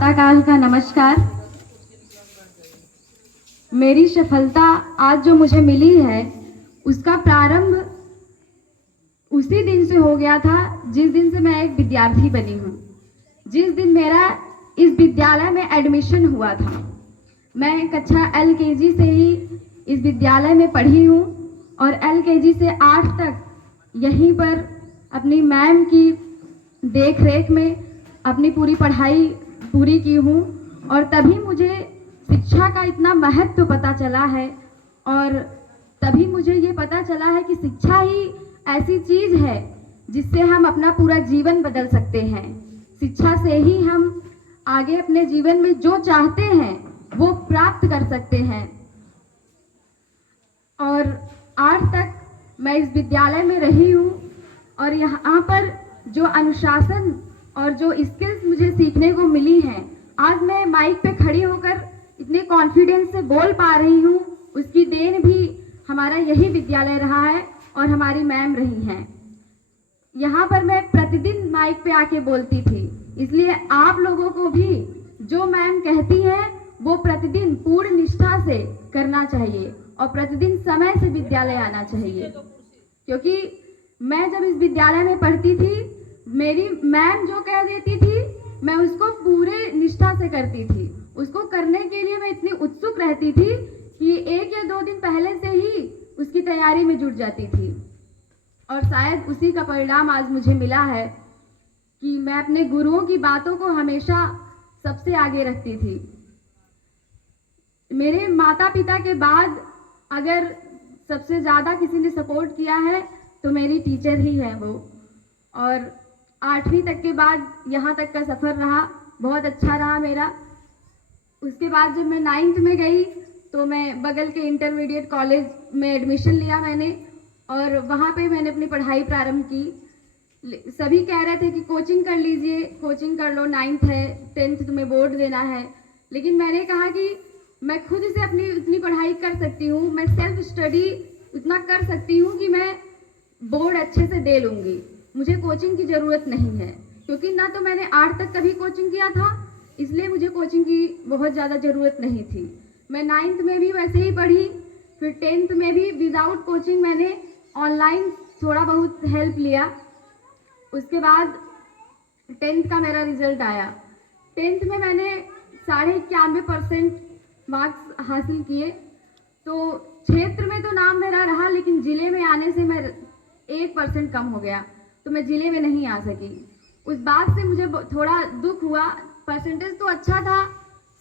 प्रातःकाल का नमस्कार। मेरी सफलता आज जो मुझे मिली है उसका प्रारंभ उसी दिन से हो गया था जिस दिन से मैं एक विद्यार्थी बनी हूँ। जिस दिन मेरा इस विद्यालय में एडमिशन हुआ था, मैं कक्षा LKG से ही इस विद्यालय में पढ़ी हूँ और LKG से 8 तक यहीं पर अपनी मैम की देख रेख में अपनी पूरी पढ़ाई पूरी की हूँ। और तभी मुझे शिक्षा का इतना महत्व पता चला है और तभी मुझे ये पता चला है कि शिक्षा ही ऐसी चीज़ है जिससे हम अपना पूरा जीवन बदल सकते हैं। शिक्षा से ही हम आगे अपने जीवन में जो चाहते हैं वो प्राप्त कर सकते हैं। और 8 तक मैं इस विद्यालय में रही हूँ और यहाँ पर जो अनुशासन और जो स्किल्स मुझे सीखने को मिली हैं, आज मैं माइक पे खड़ी होकर इतने कॉन्फिडेंस से बोल पा रही हूँ, उसकी देन भी हमारा यही विद्यालय रहा है और हमारी मैम रही हैं। यहाँ पर मैं प्रतिदिन माइक पे आके बोलती थी, इसलिए आप लोगों को भी जो मैम कहती हैं वो प्रतिदिन पूर्ण निष्ठा से करना चाहिए और प्रतिदिन समय से विद्यालय आना चाहिए। क्योंकि मैं जब इस विद्यालय में पढ़ती थी, मेरी मैम जो कह देती थी मैं उसको पूरे निष्ठा से करती थी। उसको करने के लिए मैं इतनी उत्सुक रहती थी कि 1 या 2 दिन पहले से ही उसकी तैयारी में जुट जाती थी। और शायद उसी का परिणाम आज मुझे मिला है कि मैं अपने गुरुओं की बातों को हमेशा सबसे आगे रखती थी। मेरे माता पिता के बाद अगर सबसे ज़्यादा किसी ने सपोर्ट किया है तो मेरी टीचर ही है वो। और 8वीं तक के बाद यहाँ तक का सफ़र रहा, बहुत अच्छा रहा मेरा। उसके बाद जब मैं 9th में गई तो मैं बगल के इंटरमीडिएट कॉलेज में एडमिशन लिया मैंने और वहाँ पे मैंने अपनी पढ़ाई प्रारंभ की। सभी कह रहे थे कि कोचिंग कर लीजिए, कोचिंग कर लो, 9th है, 10th तुम्हें बोर्ड देना है। लेकिन मैंने कहा कि मैं खुद से अपनी उतनी पढ़ाई कर सकती हूँ, मैं सेल्फ स्टडी उतना कर सकती हूँ कि मैं बोर्ड अच्छे से दे लूँगी, मुझे कोचिंग की ज़रूरत नहीं है। क्योंकि ना तो मैंने 8 तक कभी कोचिंग किया था, इसलिए मुझे कोचिंग की बहुत ज़्यादा ज़रूरत नहीं थी। मैं 9th में भी वैसे ही पढ़ी, फिर 10th में भी विदाउट कोचिंग मैंने ऑनलाइन थोड़ा बहुत हेल्प लिया। उसके बाद 10th का मेरा रिजल्ट आया। 10th में मैंने 91% मार्क्स हासिल किए। तो क्षेत्र में तो नाम मेरा रहा, लेकिन ज़िले में आने से मैं 1% कम हो गया, तो मैं ज़िले में नहीं आ सकी। उस बात से मुझे थोड़ा दुख हुआ। परसेंटेज तो अच्छा था